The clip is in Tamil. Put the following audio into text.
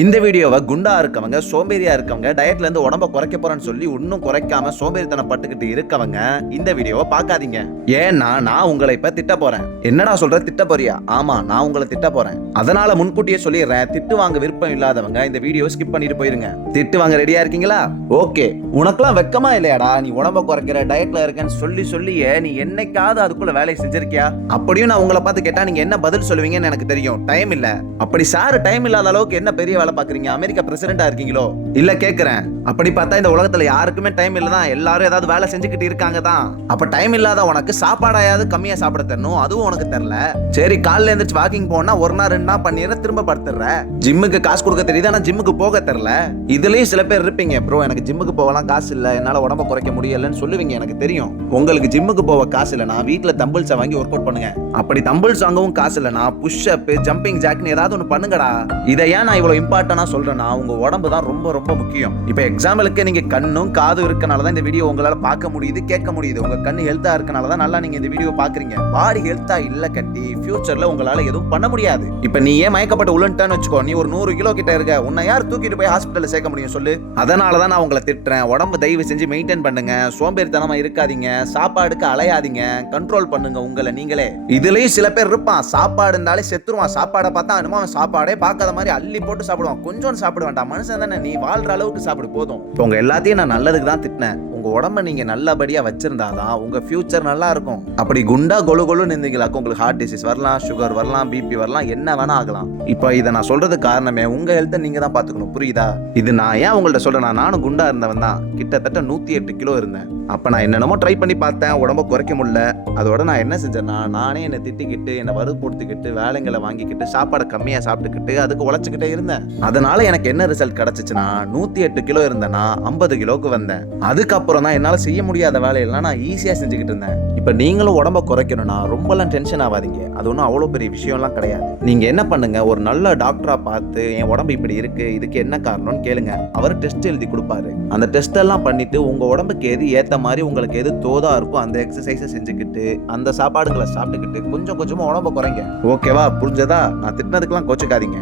இந்த வீடியோவை குண்டா இருக்கவங்க, சோம்பேறியா இருக்கவங்க, டயட்ல இருந்து உடம்ப குறைக்க போறேன்னு சொல்லி இன்னும் குறைக்காம சோம்பேறித்தனம் பட்டுக்கிட்டு இருக்கவங்க இந்த வீடியோவை பார்க்காதீங்க. ஏன்னா நான் உங்களை இப்ப திட்ட போறேன். என்னடா சொல்ற, திட்ட போறியா? ஆமா, நான் உங்களை திட்ட போறேன். அதனால முன்கூட்டியே சொல்லிடுறேன், திட்டு வாங்க விருப்பம் இல்லாதவங்க இந்த வீடியோ ஸ்கிப் பண்ணிட்டு போயிருங்க. திட்டு வாங்க ரெடியா இருக்கீங்களா? ஓகே. உனக்கெல்லாம் வெக்கமா இல்லையாடா? நீ உடம்ப குறைக்கிற, டயட்ல இருக்கேன்னு சொல்லியே நீ என்னைக்காவது அதுக்குள்ள வேலையை செஞ்சிருக்கியா? அப்படியும் நான் உங்களை பார்த்து கேட்டா நீங்க என்ன பதில் சொல்லுவீங்கன்னு எனக்கு தெரியும். டைம் இல்ல. அப்படி சார் டைம் இல்லாத அளவுக்கு என்ன பெரிய வேலை பாக்குறீங்க? அமெரிக்கா பிரசிடென்டா இருக்கீங்களோ? இல்ல கேக்குறேன். அப்படி பார்த்தா இந்த உலகத்துல யாருக்குமே டைம் இல்லதான், எல்லாரும் ஏதாவது வேலை செஞ்சுக்கிட்டு இருக்காங்க தான். அப்ப டைம் இல்லாத உனக்கு சாப்பாடாயாவது கம்மியா சாப்பிட தரணும், அதுவும் உனக்கு தெரியல. சரி, காலைல எழுந்திரிச்சு வாக்கிங் போனா ஒரு நாள் 2 நாள் பண்ணிடுற, திரும்ப படுத்துற. ஜிம்முக்கு காசு கொடுக்க தெரியுது, ஆனா ஜிம்முக்கு போக தெரியல. இதுலயும் சில பேர் இருப்பீங்க, ப்ரோ எனக்கு ஜிம்முக்கு போகலாம் காசு இல்ல, என்னால உடம்ப குறைக்க முடியலன்னு சொல்லுவீங்க. எனக்கு தெரியும். உங்களுக்கு ஜிம்முக்கு போக காசு இல்லைனா வீட்டுல தம்பிள்ஸை வாங்கி ஒர்க் அவுட் பண்ணுங்க. அப்படி தம்பிள்ஸ் வாங்கவும் காசு இல்லைனா புஷ் அப், ஜம்பிங் ஜாக்னு ஏதாவது ஒன்று பண்ணுங்கடா. இதை ஏன் நான் இவ்வளவு இம்பார்ட்டன்டா சொல்றேன்னா, உங்க உடம்பு தான் ரொம்ப ரொம்ப முக்கியம். இப்ப எக்ஸாம்பிளுக்கு நீங்க கண்ணும் காது இருக்கனாலதான் இந்த வீடியோ உங்களால பார்க்க முடியுது, கேட்க முடியுது. உங்க கண்ணு ஹெல்த்தா இருக்கனாலதான் நல்லா நீங்க இந்த வீடியோ பாக்குறீங்க. பாடி ஹெல்த்தா இல்ல கட்டி ஃபியூச்சர்ல உங்களால எதுவும் பண்ண முடியாது. இப்ப நீ ஏன் மயக்கப்பட்டு உளுன்ட்டான்னு வச்சுக்கோ, நீ ஒரு 100 கிலோ கிட்ட இருக்க, உன்னை யார் தூக்கிட்டு போய் ஹாஸ்பிட்டல்ல சேர்க்க முடியும் சொல்லு? அதனாலதான் நான் உங்களை திட்டுறேன். உடம்பு தயவு செஞ்சு மெயின்டைன் பண்ணுங்க, சோம்பேறித்தனமா இருக்காதீங்க, சாப்பாடுக்கு அலையாதீங்க, கண்ட்ரோல் பண்ணுங்க உங்களை நீங்களே. இதுலயும் சில பேர் இருப்பான், சாப்பாடு இருந்தாலே செத்துருவான். சாப்பாடை பார்த்தா அனுமா சாப்பாடே பார்க்காத மாதிரி அள்ளி போட்டு சாப்பிடுவான். கொஞ்சம் சாப்பிட வேண்டாம், மனுஷன் தானே, நீ வாழ்ற அளவுக்கு சாப்பிடு போதும். உங்க எல்லாத்தையும் நான் நல்லதுக்கு தான் திட்டினேன். உங்க உடம்ப நீங்க நல்லபடியா வச்சிருந்தாதான் உங்க ஃபியூச்சர் நல்லா இருக்கும். அப்படி குண்டா கொழு கொழுன்னு இருந்தீங்களாக்கும் உங்களுக்கு ஹார்ட் டிசீஸ் வரலாம், சுகர் வரலாம், பிபி வரலாம், என்ன வேணா ஆகலாம். இப்போ இதை நான் சொல்றது காரணமே உங்க ஹெல்த்தை நீங்க தான் பாத்துக்கணும், புரியுதா? இது நான் ஏன் உங்கள்ட்ட சொல்றேன், நானும் குண்டா இருந்தவன் தான். கிட்டத்தட்ட 108 கிலோ இருந்தேன். அப்ப நான் என்னென்னமோ ட்ரை பண்ணி பார்த்தேன், உடம்ப குறைக்க முடியல. அதோட நான் என்ன செஞ்சேன்னா, நானே என்னை திட்டிக்கிட்டு, என்னை வறுப்படுத்திக்கிட்டு, வேலைங்களை வாங்கிக்கிட்டு, சாப்பாடை கம்மியா சாப்பிட்டுக்கிட்டு, அதுக்கு உழைச்சிக்கிட்டே இருந்தேன். அதனால எனக்கு என்ன ரிசல்ட் கிடைச்சிச்சுன்னா, 108 கிலோ இருந்தேன்னா 50 கிலோக்கு வந்தேன். அதுக்கப்புறம் தான் என்னால செய்ய முடியாத வேலையெல்லாம் நான் ஈஸியா செஞ்சுக்கிட்டு இருந்தேன். இப்ப நீங்களும் உடம்ப குறைக்கணும்னா ரொம்பலாம் டென்ஷன் ஆகாதீங்க. அது ஒன்றும் அவ்வளோ பெரிய விஷயம்லாம் கிடையாது. நீங்க என்ன பண்ணுங்க, ஒரு நல்ல டாக்டரா பார்த்து என் உடம்பு இப்படி இருக்கு, இதுக்கு என்ன காரணம்னு கேளுங்க. அவர் டெஸ்ட் எழுதி கொடுப்பாரு. அந்த டெஸ்ட் எல்லாம் பண்ணிட்டு உங்க உடம்புக்கு எது ஏத்த மாதிரி உங்களுக்கு எது தோதா இருக்கோ அந்த எக்ஸசைஸை செஞ்சுக்கிட்டு, அந்த சாப்பாடுகளை சாப்பிட்டுக்கிட்டு கொஞ்சம் கொஞ்சமா உடம்ப குறைங்க. ஓகேவா? புரிஞ்சதா? நான் திட்டினதுக்கெல்லாம் கோச்சுக்காதீங்க.